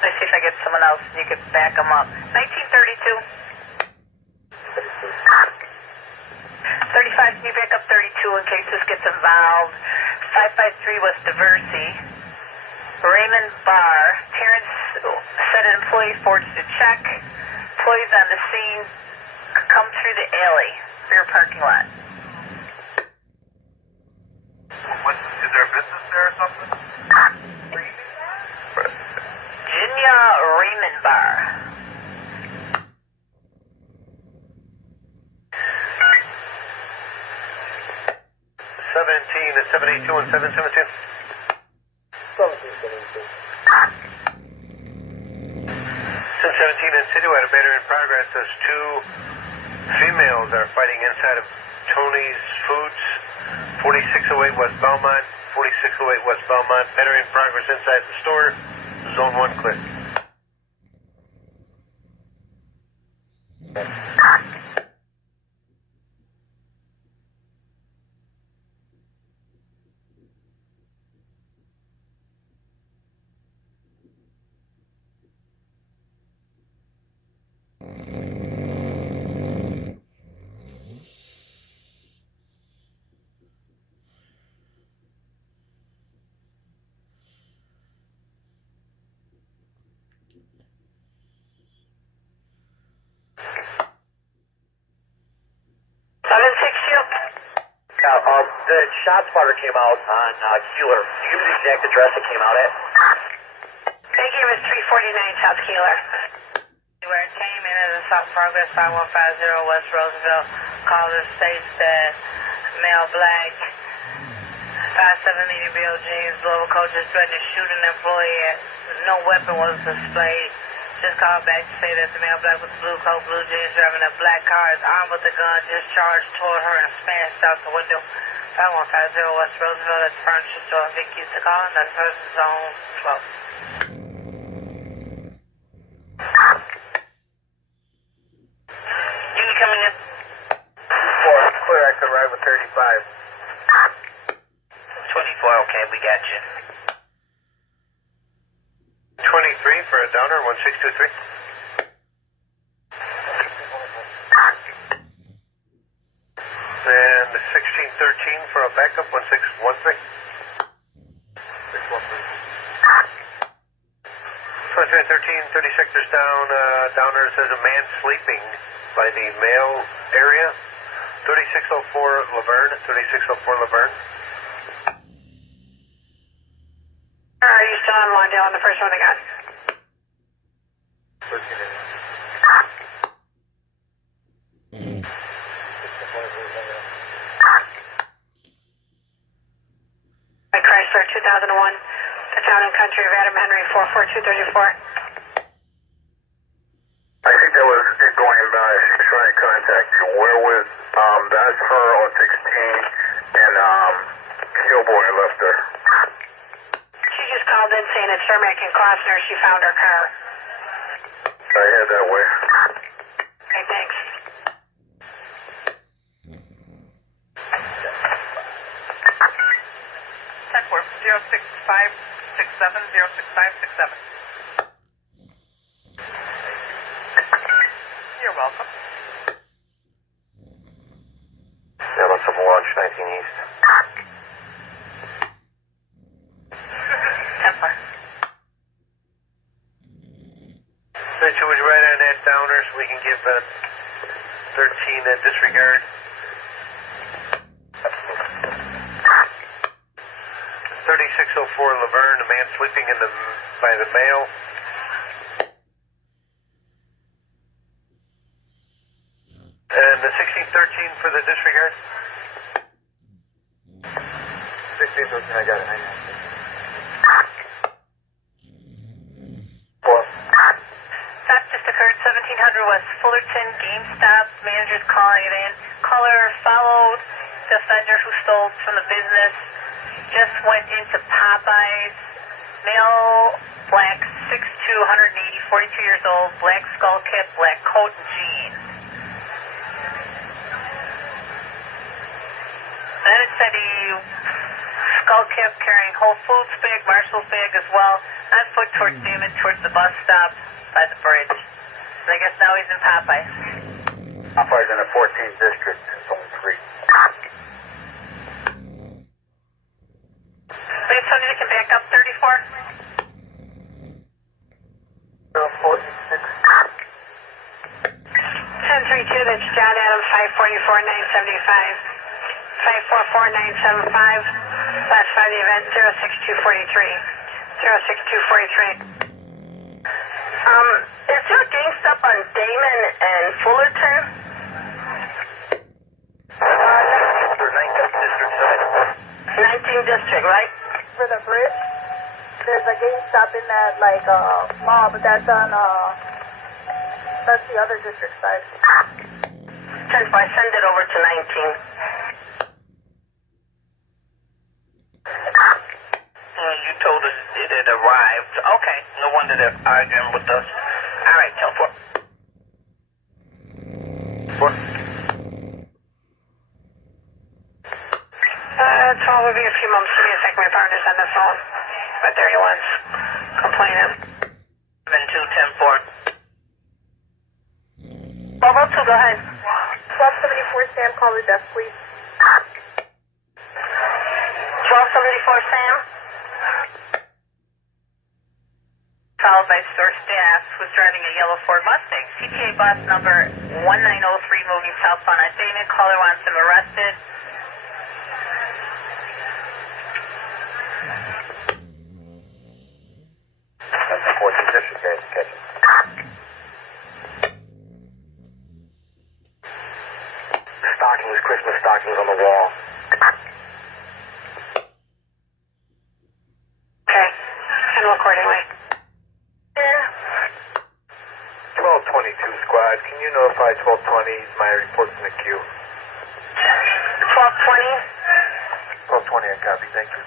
Let me see if I get someone else and you can back them up. 1932. 35, can you back up 32 in case this gets involved? 553 West Diversey. Raymond Barr. Terrence said an employee forged a check. Employees on the scene come through the alley, rear parking lot. Is there a business there or something? Virginia Raymond Barr. 17 at 782 and 772. 1017 in situ at a matter in progress. Those two females are fighting inside of Tony's Foods, 4608 West Belmont, 4608 West Belmont. Matter in progress inside the store. Zone 1 clear. The shot spotter came out on Keeler. Can you give me the exact address it came out at? Thank you, Miss 349 South Keeler. Where it came in as a South Progress 5150 West Roseville. Caller states that male black, 5'7" medium BO jeans, below coach is threatened to shoot an employee. No weapon was displayed. Just called back to say that the male black with blue coat, blue jeans, driving a black car is armed with a gun, just charged toward her and smashed out the window. 5150 West Roosevelt at the furniture store. Vic used to call, and that person's zone 12. You can come in. 4, clear, I could ride with 35. 24, okay, we got you. 23 for a downer, 1623. And 1613 for a backup, 1613. 13, 30 sectors down, downer says a man sleeping by the male area. 3604 Laverne, 3604 Laverne. Are you still on Lawndale on the first one they got? 13. By Chrysler 2001, the town and country of Adam Henry 44234. I think that was it going by. She was trying to contact you. Where was, that's her on 16, and, Hillboy left her. She just called in saying it's Cermak and Klossner. She found her car. I head that way. Okay, thanks. Techworth 06567, 06567. You're welcome. Yeah, that's some launch 19 East. Templar. Rachel, would you write on that downer so we can give 13 a disregard? 3604 Laverne, a man sleeping by the male. And the 1613 for the disregard? 1613, I got it. Hang on. That just occurred 1700 West Fullerton, GameStop. Manager's calling it in. Caller followed the offender who stole from the business. Just went into Popeyes. Male, black, 6'2", 180, 42 years old, black skull cap, black coat and jeans. Then it said he skull cap carrying Whole Foods bag, Marshall's bag as well. On foot towards Damon, towards the bus stop by the bridge. So I guess now he's in Popeye. Popeye's in the 14th district. Zone 3. Wait, Tony, you can back up 34. 46. 1032, that's John Adams, 544-975. 544-975. Last five, the event, 06243. 06243. Is there a gang stop on Damon and Fullerton? 19th district side. 19th district, right? For the bridge. There's a game stop in that mall, but that's on that's the other district side. 10-4, send it over to 19. You told us it had arrived. Okay, no wonder they're arguing with us. All right, 10-4. That's all. Will be a few moments. Give me a second. My partner's on the phone. But there he was, complaining. 72-10-4. 1202, go ahead. 1274 Sam, call the desk, please. 1274 Sam. Followed by store staff who's driving a yellow Ford Mustang. CTA bus number 1903 moving southbound on Damon. Caller wants him arrested. That's the 14th district, guys. Catch it. Stockings, Christmas stockings on the wall. Okay, handle accordingly. 1222 squad, can you notify 1220? My report's in the queue. 1220. 1220, I copy. Thank you.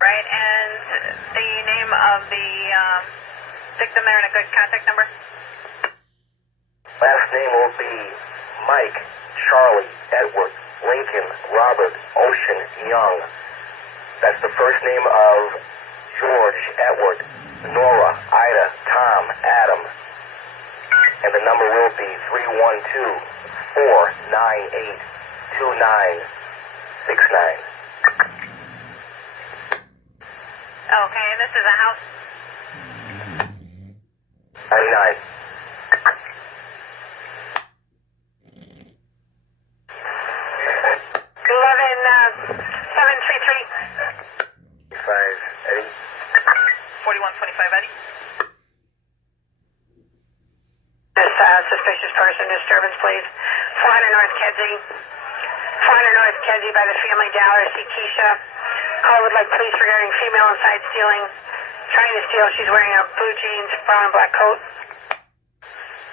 Right, and the name of the victim there and a good contact number? Last name will be Mike, Charlie, Edward, Lincoln, Robert, Ocean, Young. That's the first name of George, Edward, Nora, Ida, Tom, Adam. And the number will be 312-498-2969. Okay, this is a house. 99. 733. 5, Eddie. 4125 Eddie. This suspicious person disturbance, please. 400 North Kedzie. 400 North Kedzie by the Family Dollar. See Keisha. Call would like police regarding female inside stealing. Trying to steal. She's wearing a blue jeans, brown and black coat.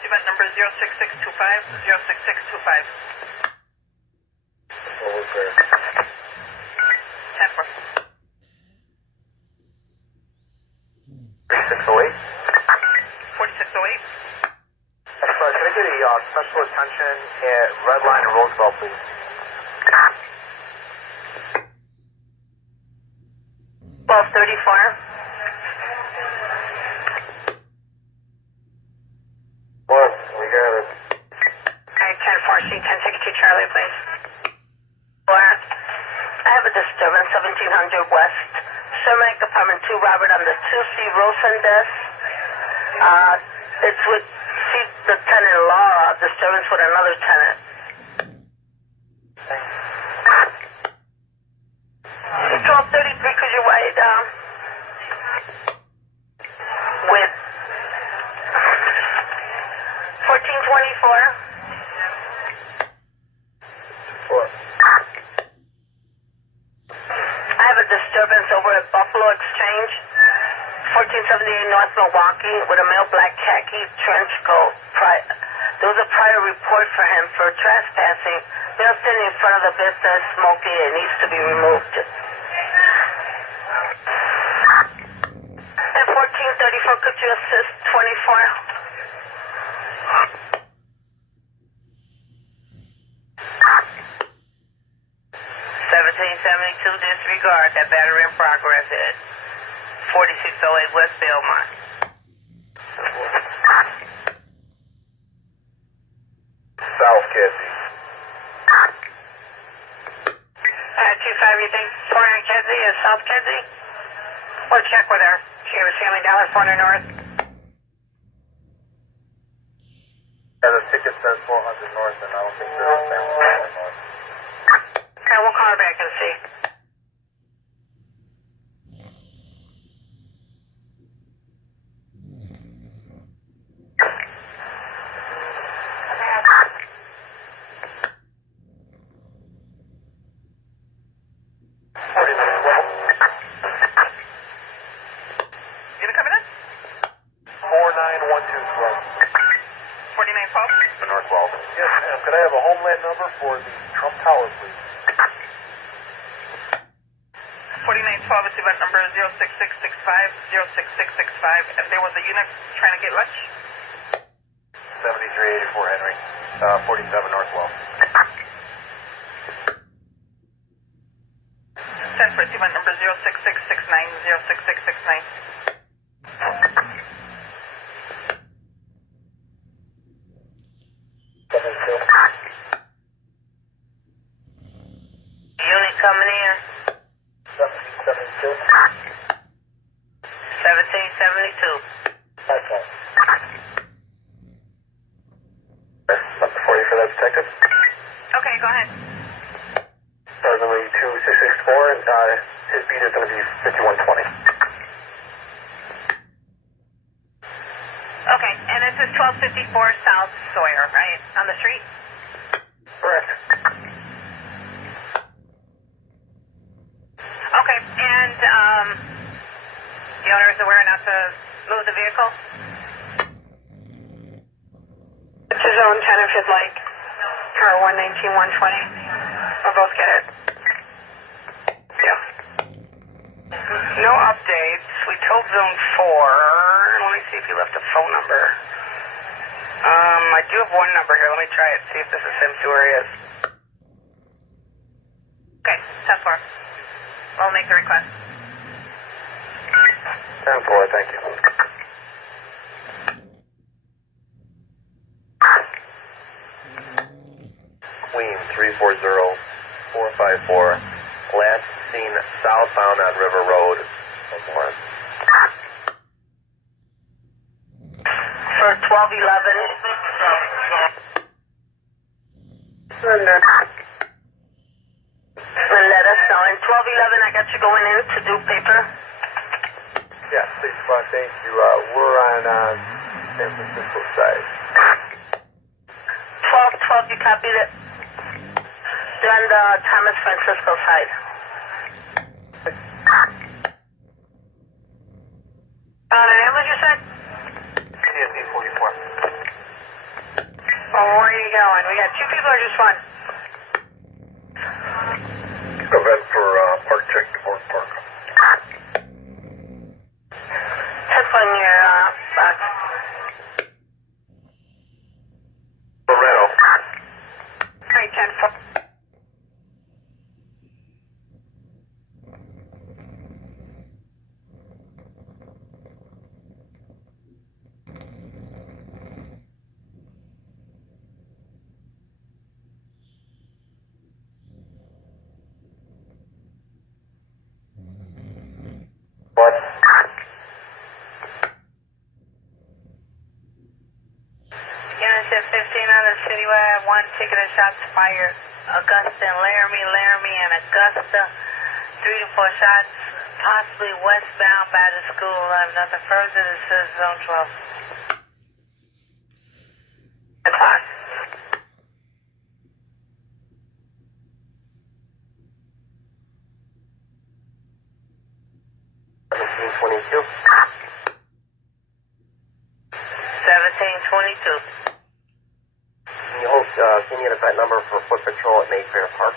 Event number 06625. 06625. Over. 10-4. 3608. 4608. Can I get a special attention at Red Line and Roosevelt, please? 1234. Well, we got it. Alright, 10-4, C 1062 Charlie, please. I have a disturbance, 1700 West. Sherman Apartment 2, Robert, on the 2C Rosen desk. It's with the tenant Laura, disturbance with another tenant. 1233, could you write with 1424. 4. I have a disturbance over at Buffalo Exchange, 1478 North Milwaukee, with a male black khaki trench coat. There was a prior report for him for trespassing. Male standing in front of the business smoking. It needs to be removed. And 1434, could you assist 24? 1772, disregard. That battery in progress. Transit, 4608 West Belmont. South Kedzie. 25, you think 400 Kedzie is South Kedzie? We'll check with her. She was Family Dollar, 400 North. Yeah, the ticket says 400 North, and I don't think there's a Family Dollar North. Okay, we'll call her back and see. Yes, ma'am. Could I have a homeland number for the Trump Tower, please? 4912 is event number 06665, 06665. If there was a unit trying to get lunch? 7384 Henry, 47 Northwell. 10 for event number 06669, 06669. Unit coming in. 1772. 1772. Okay. Something for you for that, detective? Okay, go ahead. Presently 2664, and his beat is going to be 5120. Okay, and this is 1254 South Sawyer, right? On the street? Correct. Okay, and the owner is aware not to move the vehicle? It's his own 10 if you'd like. Car 119 120. We'll both get it. Yeah. No updates. We told Zone 4. Let me see if he left a phone number. I do have one number here. Let me try it, see if this is him, see where he is. Okay, 10-4. We'll make the request. 10-4, thank you. Queen 340454. Last seen southbound on River Road. For 1211. Let us know. In 1211, I got you going in to do paper. Yeah, 6-1, thank you. We're on San Francisco side. 1212, you copied it? You're on the Thomas Francisco side. The name was you said? CSD 44. Well, where are you going? We got 2 people or just 1? Event for park check to Fort Park. That's on your box. Loretto. Great, 10-4. What? Unit 15 on the citywide, 1 ticket of shots fired. Augusta and Laramie and Augusta. 3 to 4 shots, possibly westbound by the school. I have nothing further. This is Zone 12. O'clock. $1722. 1722. Can you hold, give me an event number for foot patrol at Mayfair Park?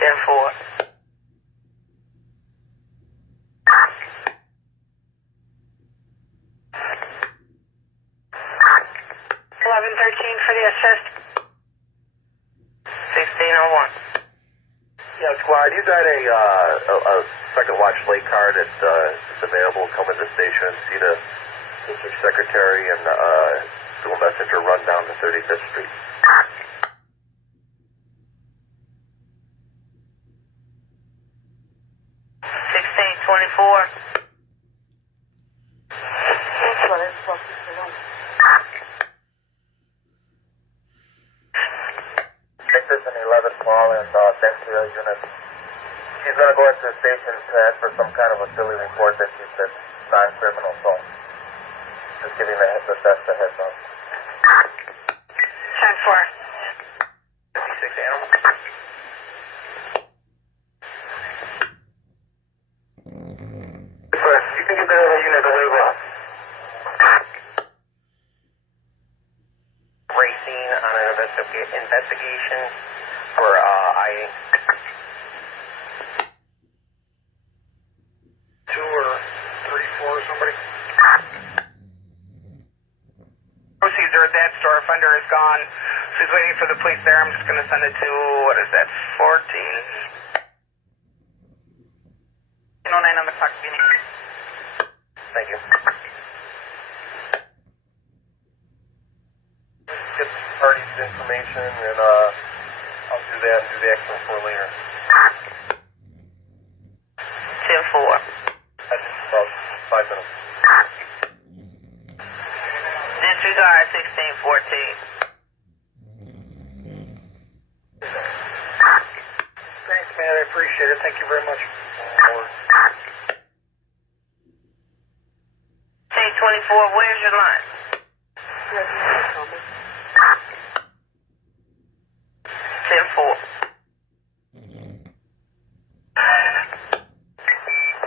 10-4. 1113 for the assist. 1601. Yeah, squad, you got a second watch late car that is available, come in the station, see the district secretary, and do a messenger run down to 35th Street. This is an 11 call and Densio unit. She's going to go into the station to ask for some kind of a silly report that she said non-criminal, so just giving that's the heads up. 10-4. 56 animals. You can get the unit away well. Racing on an investigation for IA. 2 or 34 or somebody. Proceeds are at that store. Offender is gone. She's waiting for the police there. I'm just going to send it to, what is that, 14? 09 on the clock, Phoenix. Thank you. Get the party's information and I'll do that and do the action for later. 10-4. That's about 5 minutes. Disregard 1614. Thanks, man. I appreciate it. Thank you very much. 10-24, where's your line? 10-4.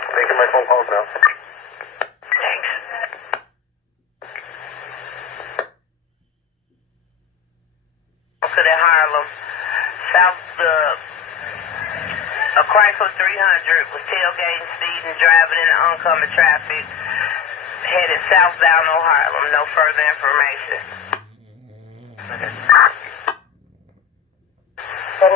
Making my phone calls now. Thanks. To the Harlem. South, a Chrysler 300 was tailgating, speeding, driving into oncoming traffic, headed southbound on Harlem. No further information. 10-4,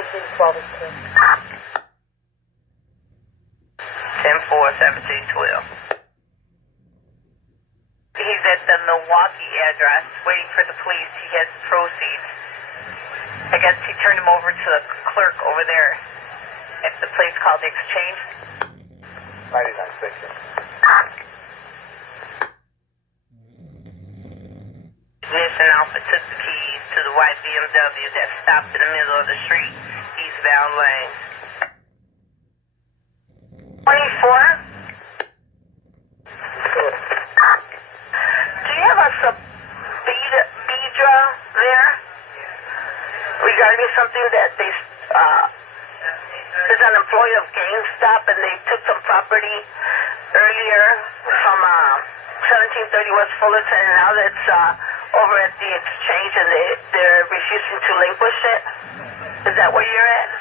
1712. He's at the Milwaukee address, waiting for the police. He has proceeds. I guess he turned him over to the clerk over there at the place called the Exchange. 99 section. Ignition Alpha took the keys to the white BMW that stopped in the middle of the street, eastbound lane. 24? Do you have a Speedra there? Regarding something that they, is an employee of GameStop and they took some property earlier from 1730 West Fullerton, and now that's over at the Exchange and they're refusing to relinquish it? Is that where you're at?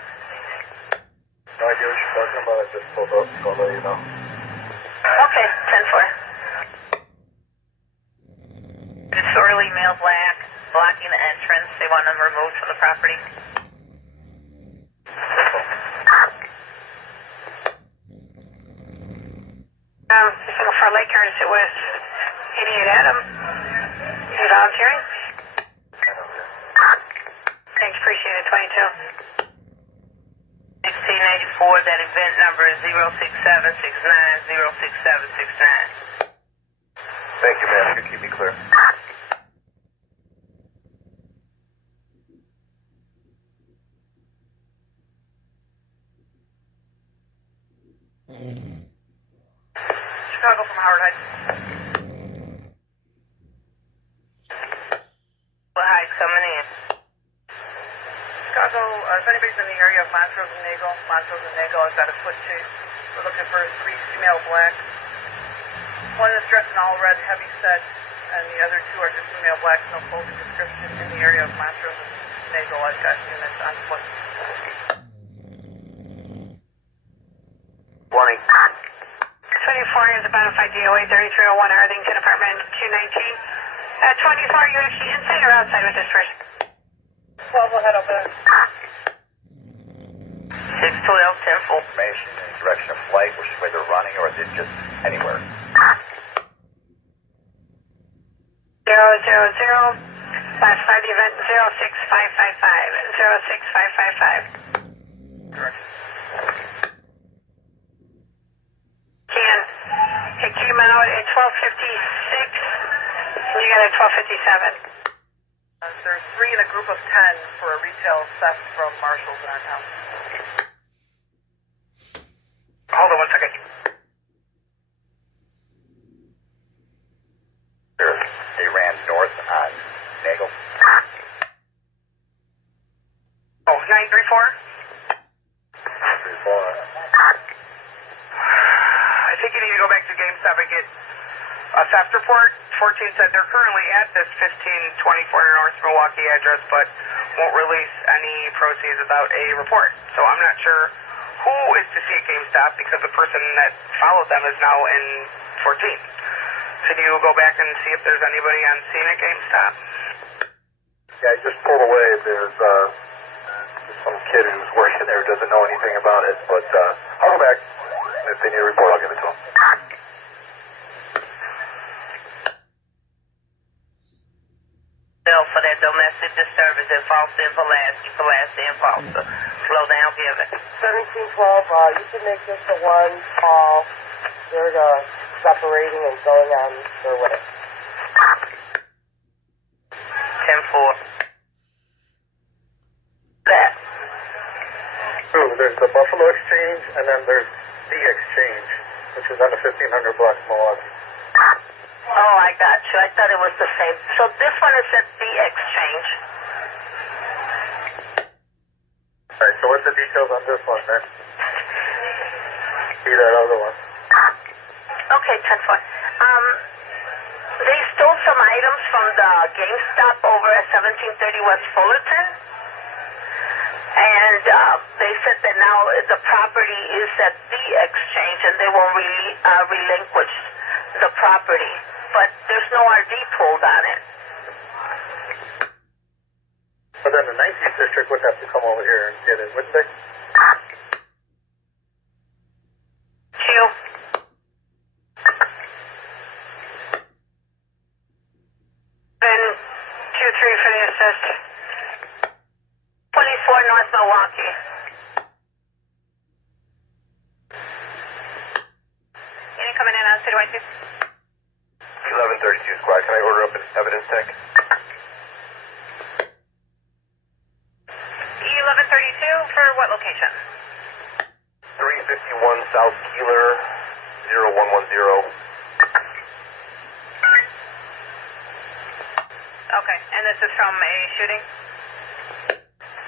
No idea what you're talking about. I just pulled up, so I'll let you know. Okay, 10-4. Disorderly male black, blocking the entrance. They want them removed from the property. Just looking for a late turn. It was 88 Adam. You volunteering? Thanks, appreciate it. 22. 1684, that event number is 06769, 06769. Thank you, man. You keep me clear. Chicago from Howard Heights. What Heights coming in? Chicago, if anybody's in the area of Montrose and Nagel, I've got a foot chase. We're looking for 3 female blacks. One is dressed in all red, heavy set, and the other 2 are just female blacks, no clothing description in the area of Montrose and Nagel. I've got units on foot. 20. 24 is a bona fide DOA 3301 Arlington apartment 219. At 24, are you actually inside or outside with this person? 12 will head over there. 612, 10-4. Information in the direction of flight, which is where they're running, or is it just anywhere? 000. Classified event 06555. 06555. Direction. Ken, it came out at 12:56. You got at 12:57. There's 3 in a group of 10 for a retail theft from Marshalls in our town. Hold on 1 second. They ran north on Nagel. Oh, 934? 3-4. I think you need to go back to GameStop and get a theft report. 14 said they're currently at this 1524 North Milwaukee address, but won't release any proceeds without a report. So I'm not sure who is to see at GameStop because the person that followed them is now in 14. Can you go back and see if there's anybody on scene at GameStop? Yeah, I just pulled away. There's some kid who's working there doesn't know anything about it, but I'll go back. If they need a report, I'll give it to them. Bill for that domestic disturbance in Foster and Pulaski and Foster. Slow down, give it. 1712, you can make this the one call. They're separating and going on their way. 10-4. That. Ooh, there's the Buffalo Exchange, and then there's the Exchange, which is on the 1500 block of Milwaukee. Oh, I got you. I thought it was the same. So this one is at the exchange. All right, so what's the details on this one, then? See that other one. Okay, 10-4. They stole some items from the GameStop over at 1730 West Fullerton. And they said that now the property is at the exchange and they will relinquish the property. But there's no RD pulled on it. But then the 19th district would have to come over here and get it, wouldn't they? Q. Then 2-3 for the assist. 24 North Milwaukee. Any coming in on Citywide 2? 1132 squad, can I order up an evidence tech? 1132 for what location? 351 South Keeler, 0110. Okay, and this is from a shooting?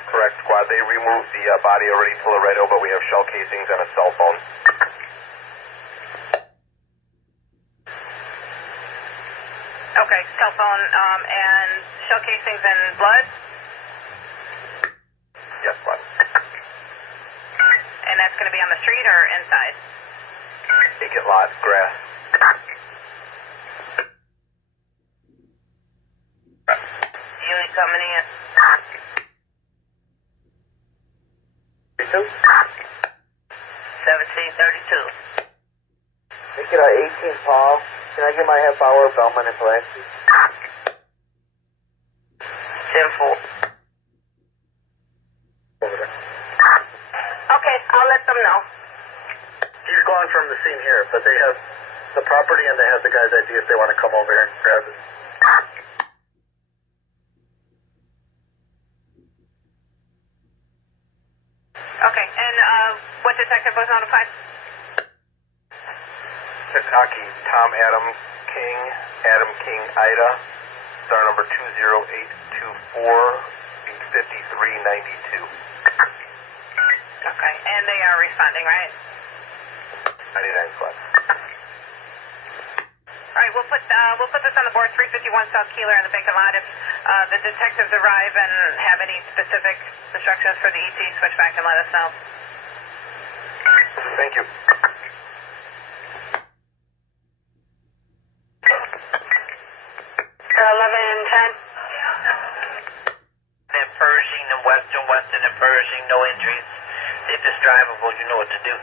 Correct, squad. They removed the body already to Laredo, but we have shell casings and a cell phone. Okay, cell phone and shell casings and blood? Yes, squad. And that's going to be on the street or inside? Vacant lot, grass. Unit coming in. 32? 1732. Make it 18, Paul. Can I get my half hour of Belmont and Pulaski? 10-4. Over there. Okay, I'll let them know. He's gone from the scene here, but they have the property and they have the guy's ID if they want to come over here and grab it. Okay, and what detective was notified? Kentucky, Tom Adam King Ida, star number 20824, 5392. Okay, and they are responding, right? 99 squad. All right, we'll put this on the board. 351 South Keeler in the vacant lot. If the detectives arrive and have any specific instructions for the ET, switch back and let us know. Thank you. 11-10. and Pershing and Western and Pershing, no injuries. Safest drive. know what to do.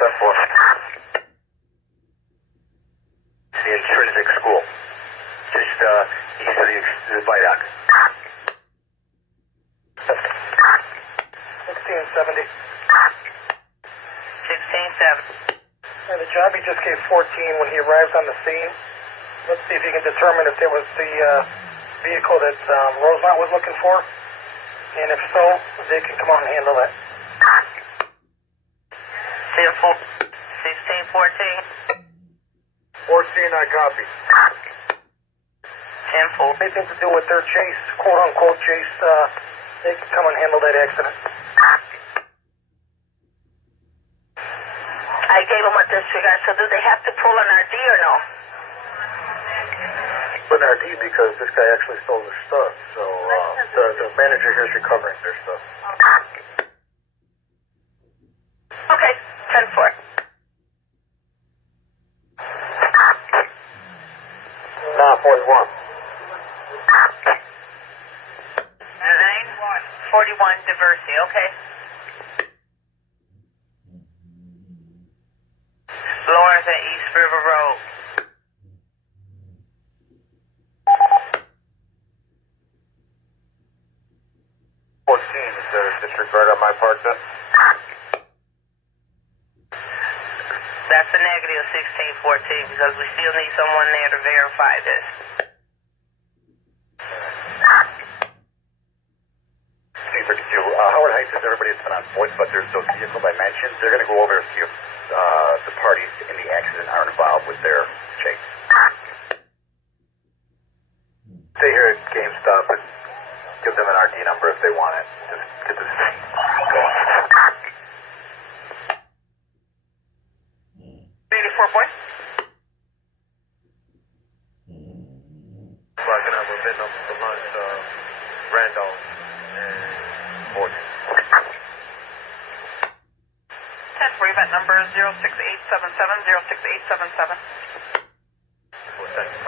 That's for the intrinsic school. Just east of the viaduct. 1670. 16-7. And the job he just gave 14 when he arrived on the scene. Let's see if you can determine if it was the vehicle that Rosemont was looking for. And if so, they can come out and handle that. 16-14. 14, I copy. 10-4. Anything to do with their chase, quote unquote chase, they can come and handle that accident. I gave them a disregard, so do they have to pull an RD or no? Put an RD because this guy actually stole their stuff, so the manager here is recovering their stuff. Okay, 10-4. Nah, 41. 9-41 diversity, okay. Lawrence at East River Road. Is there a disregard on my part then? That's a negative 16-14 because we still need someone there to verify this. C-32, Howard Heights is everybody that's been on foot, but there's those vehicle I mentioned. They're going to go over to see if the parties in the accident are involved with their chase. Stay here at GameStop and give them an RD number if they want it. Just get this thing going. 84 boy. Blocking up a bit number for lunch, Randolph and Morgan. 10-4, event number 06877, 06877. Well, thank you.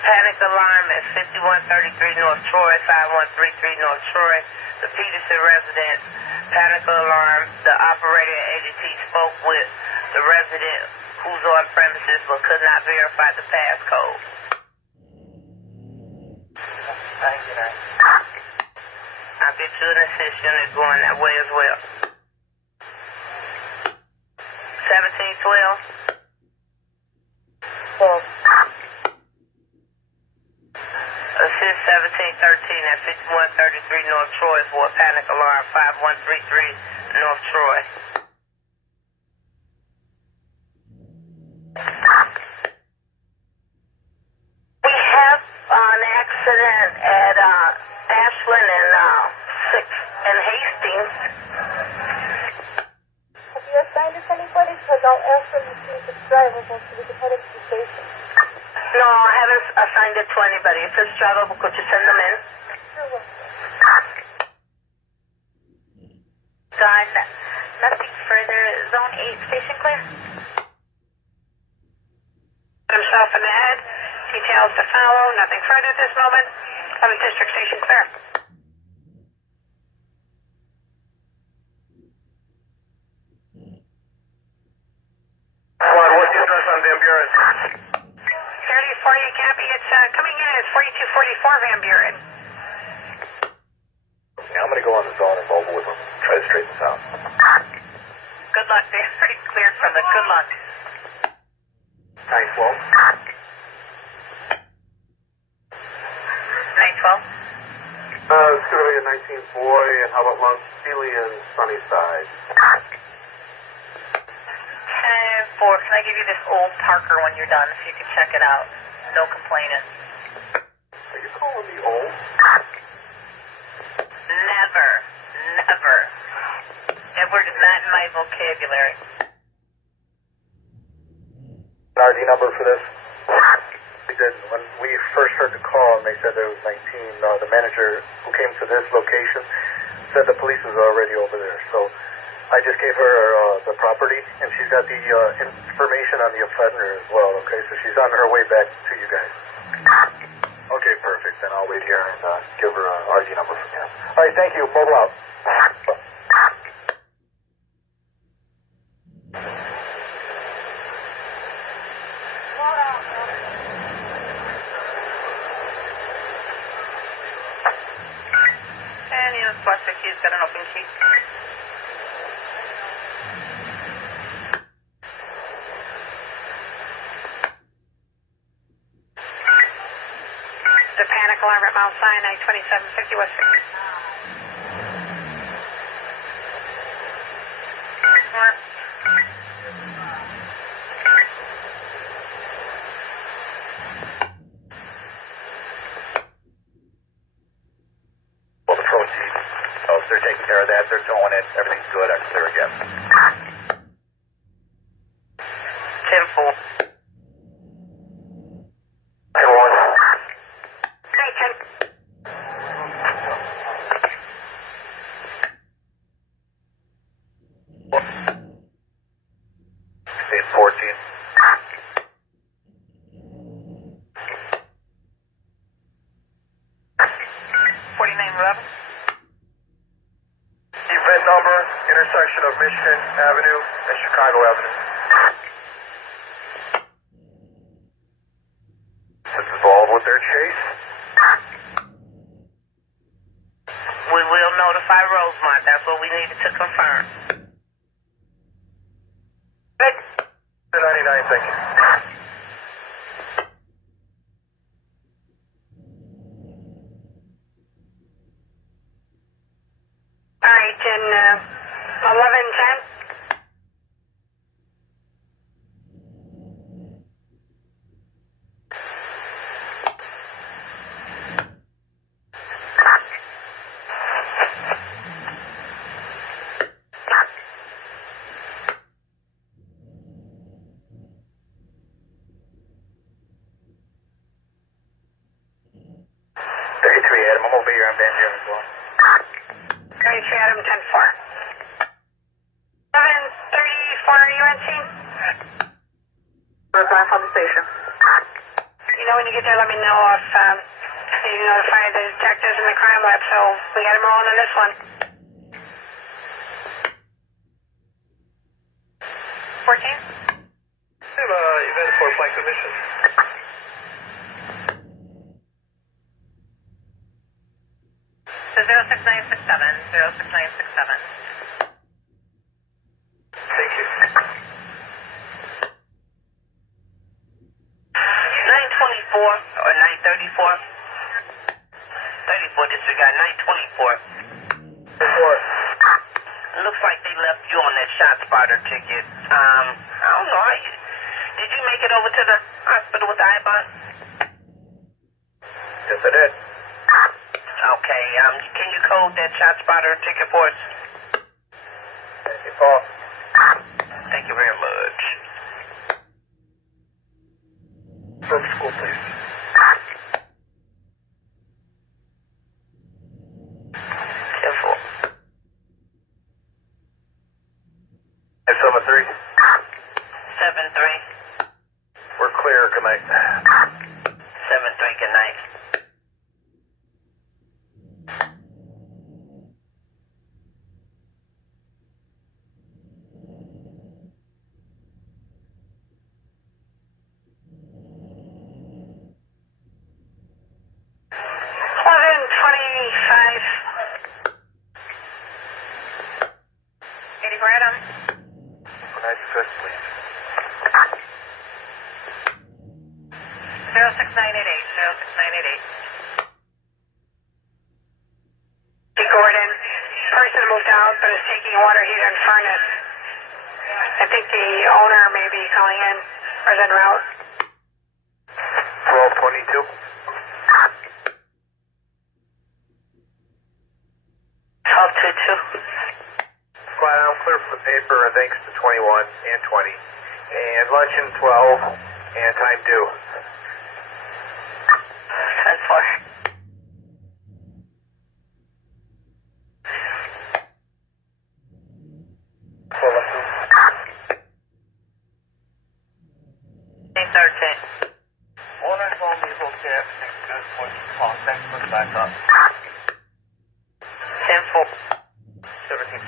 Panic alarm at 5133 North Troy, 5133 North Troy. The Peterson resident, panic alarm. The operator at ADT spoke with the resident who's on premises but could not verify the passcode. 99. I'll get you an assist unit going that way as well. 1712. Assist 1713 at 5133 North Troy for a panic alarm, 5133 North Troy. We have an accident at Ashland and 6th and Hastings. Have you assigned it to anybody? Because I'll ask them to see if it's drivable so we can head into the station. No, I haven't assigned it to anybody. If it's drivable, could you send them in? Sure will. Done. Nothing further. Zone 8, station clear. Himself in the head. Details to follow. Nothing further at this moment. 11th District Station clear. Squad, what's the address on Van Buren? 3040 copy. It's coming in as 4244 Van Buren. Yeah, I'm going to go on the zone and go over with them. Try to straighten this out. Good luck. They're pretty cleared from it. Good luck. 912. 912. It's going to be a 19 boy, and how about Montpelier and Sunnyside? 10-4. Can I give you this old Parker when you're done so you can check it out? No complaining. Are you calling me old? Never. Never. Edward is not in my vocabulary. An RD number for this? didn't. When we first heard the call and they said there was 19, the manager who came to this location said the police was already over there. So I just gave her the property, and she's got the information on the offender as well, okay? So she's on her way back to you guys. Okay, perfect. Then I'll wait here and give her an RD number from here. All right, thank you. Mobile out. And he has plastic key. He's got an open key. The panic alarm at Mount Sinai, 2750 West 50. Well, the proceeds, they're taking care of that. They're towing it. Everything's good. I'm clear again. 10-4. Everyone. Hey, 14. 4911. Event number, intersection of Michigan Avenue and Chicago Avenue. This involved with their chase? We will notify Rosemont. That's what we needed to confirm. Good. 99, thank you. All right, and 1110. Adam, I'm over here. I'm down here as well. 33 Adam 10-4. 1134 UNC. We're back on the station. You know, when you get there, let me know if you notify the detectives in the crime lab, so we got him rolling on this one. 14? We have event for flight commission. So 06967, 06967. Thank you. 924 or 934? 34 disregard, 924. Report. Looks like they left you on that shot spotter ticket. I don't know. Did you make it over to the hospital with the I-bond? Yes, I did. Okay, can you code that shot spotter ticket for us? Thank you, Paul. Thank you very much. From school, please. 10-4. 573. 7-3. We're clear. Good night. 7-3, good night. Adam. For 95th, please. 06988, 06988. Hey, Gordon. Person moved out, but is taking a water heater and furnace. I think the owner may be calling in, or is en route. 1222. 1222. Squad, I'm clear for the paper, thanks to 21 and 20. And lunch in 12, and time due.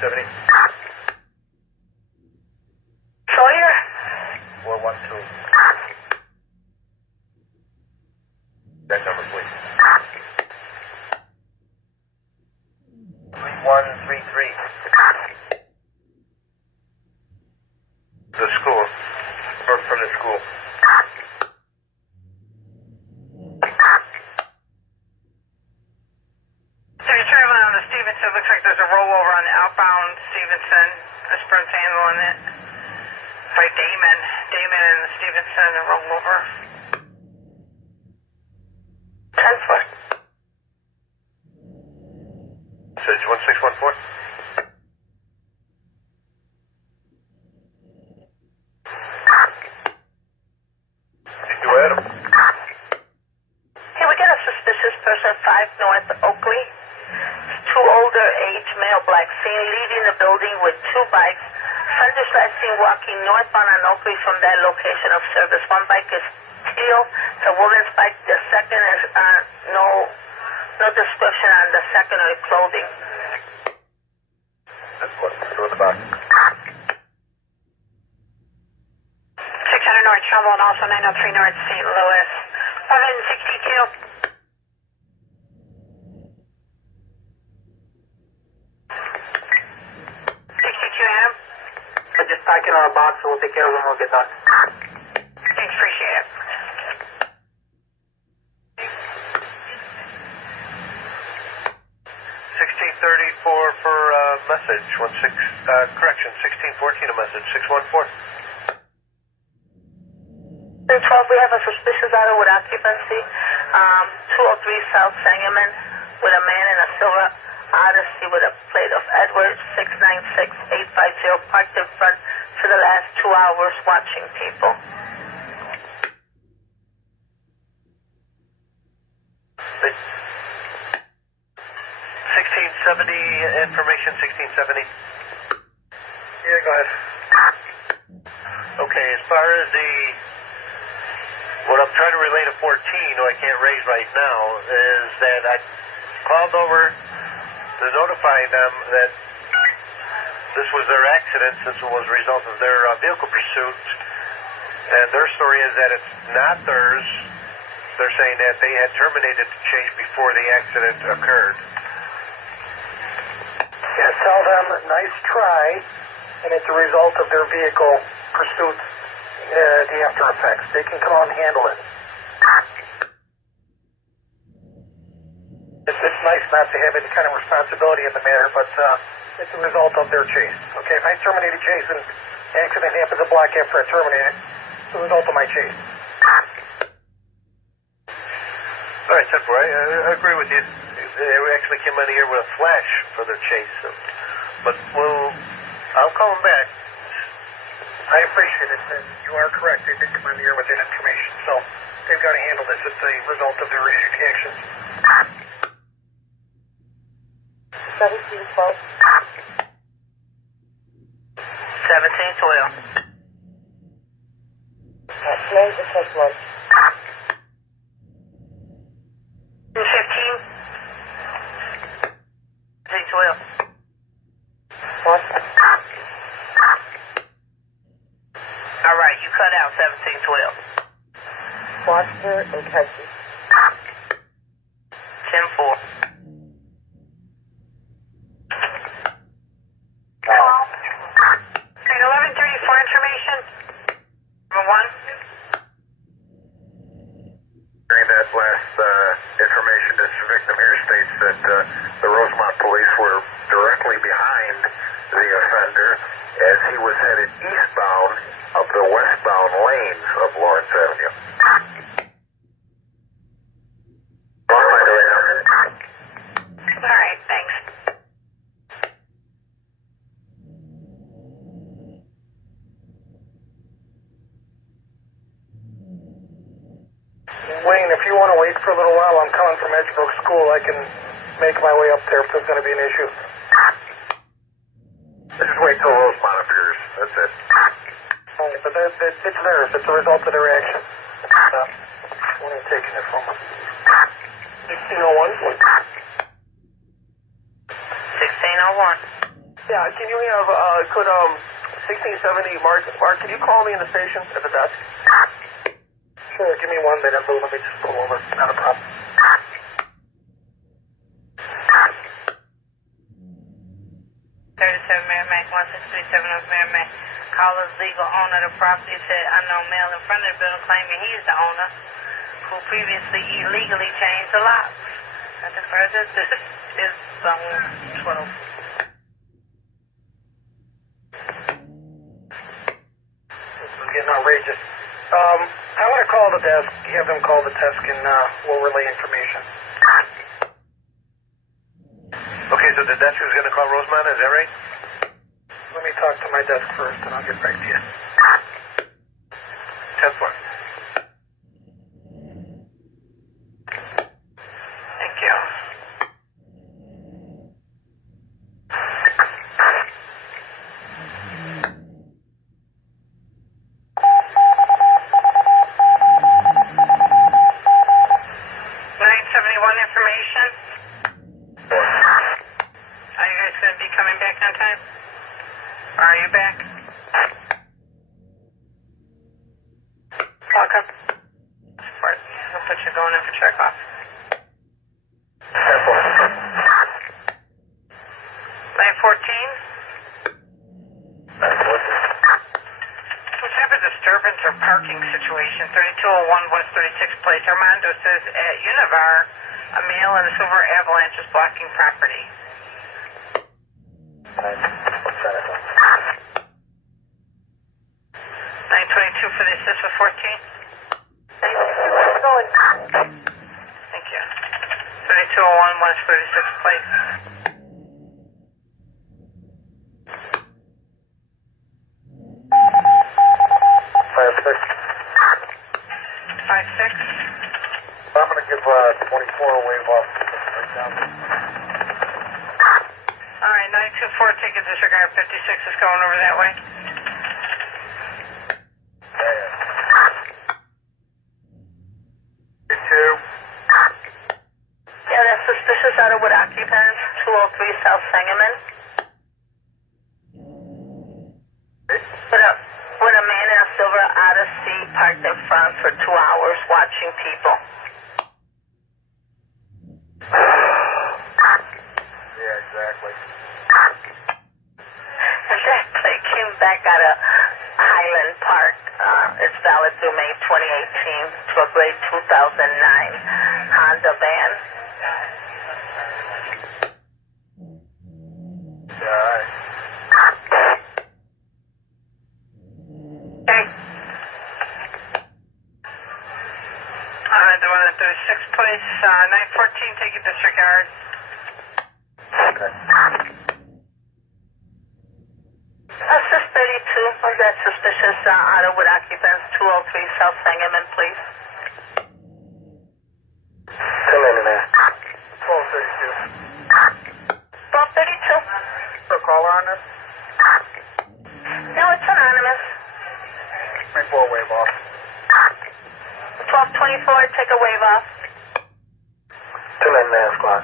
1670. Sawyer? 412. That number, please. 3133. The school. From the school. So you're traveling on the Stevenson. Looks like there's a rollover on the outbound Stevenson. The Sprint's handling it. By Damon. Damon and the Stevenson, a rollover. 10-4. Message 1614. You at him? Hey, we got a suspicious person, 5 North Oakley. Two older age male black seen leaving the building with 2 bikes. Sunday last seen walking northbound on Oakley from that location of service. One bike is teal, it's a woman's bike. The second is no description on the secondary clothing. That's what. Go in the box. 600 North Trumbull and also 903 North St. Louis. 1162. 62 Adam. Just pack it on a box and we'll take care of them when we get done. Thanks, appreciate it. 1634 for message. 16, correction, 1614 a message. 614. 12, we have a suspicious auto with occupancy. 203 South Sangamon with a man in a silver Odyssey with a plate of Edward 696850 parked in front for the last 2 hours watching people. Six- 1670 information. 1670. Yeah, go ahead. Okay, as far as what I'm trying to relay to 14, who I can't raise right now, is that I called over to notify them that this was their accident since it was a result of their vehicle pursuit. And their story is that it's not theirs. They're saying that they had terminated the chase before the accident occurred. Yeah, tell them nice try, and it's a result of their vehicle pursuit, the after effects. They can come out and handle it. It's nice not to have any kind of responsibility in the matter, but it's a result of their chase. Okay, if I terminate a chase and accident happens a block after I terminate it, it's a result of my chase. All right, 10-4, I agree with you. They actually came out of here with a flash for their chase. So, but I'll call them back. I appreciate it, and you are correct. They did come in here with that information, so they've got to handle this. It's a result of their actions. 1712. 1712. Name the first one. 15. 1712. What? All right, you cut out 1712. Foster and Kessie. 10-4. Hello. 1134 information. Number 1. During that last information, this victim here states that the Rosemont police were directly behind the offender as he was headed eastbound up the westbound lanes of Lawrence Avenue. All right, thanks. Wayne, if you want to wait for a little while, I'm coming from Edgebrook School. I can make my way up there if there's going to be an issue. Just wait till Rosemont appears. That's it. But it's theirs. It's a result of their action. When are you taking it from? 1601? 1601. Yeah, can you have, could, 1670, Mark, can you call me in the station at the desk? Sure, give me 1 minute, Lou. Let me just pull over. Not a problem. Merrimack, 1637 of Merrimack. Caller's legal owner of the property said unknown male in front of the building claiming he is the owner, who previously illegally changed the locks. Nothing further. This is zone 12. This is getting outrageous. I'm going to call the desk, have them call the desk, and we'll relay information. Okay, so the desk is going to call Rosemont, is that right? Let me talk to my desk first, and I'll get back to you. 10th floor. Thank you. Information. Are you guys going to be coming back on time? Or are you back? Welcome. Support. We'll put you going in for check off. 914. What type of disturbance or parking situation? 3201 West 36th Place. Armando says at Univar, a male in a silver Avalanche is blocking property. 922 for the assist with 14. Thank you. 3201 West 36th Place. 56. I'm going to give 24 a wave off. All right, 924, taking disregard. 56 is going over that way. Yeah, that's suspicious auto with occupants, 203 South Sangamon. With a man in a silver Odyssey parked in front for 2 hours watching people. Yeah, exactly. And that plate came back out of Highland Park. It's valid through May 2018 to a grade 2009 Honda van. Yeah, all right. Okay. The one at 36th place, 914, taking disregard. Okay. Assist 32, was that suspicious auto with occupants, 203 South Sangamon, please. Come in there. 1232. 1232. For a caller on this? No, it's anonymous. 24 wave off. 1224, take a wave off. Come in there, squad.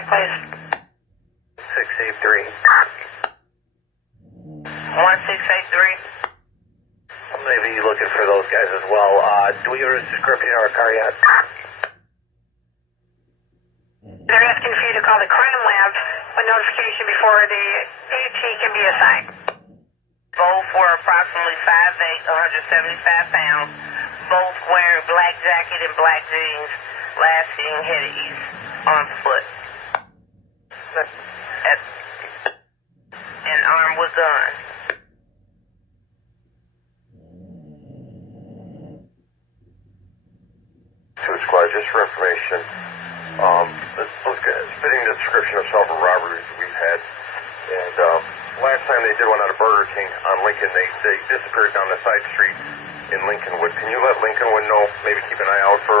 contact, please. 683. 1683. I'm going to be looking for those guys as well. Do we have a description of our car yet? They're asking for you to call the crime lab with notification before the AT can be assigned. Both were approximately 5'8", 175 pounds. Both wearing black jacket and black jeans. Last seen headed east on foot. And armed with guns. Squad, just for information, fitting the description of several robberies we've had, and last time they did one out of Burger King on Lincoln, they disappeared down the side street in Lincolnwood. Can you let Lincolnwood know, maybe keep an eye out for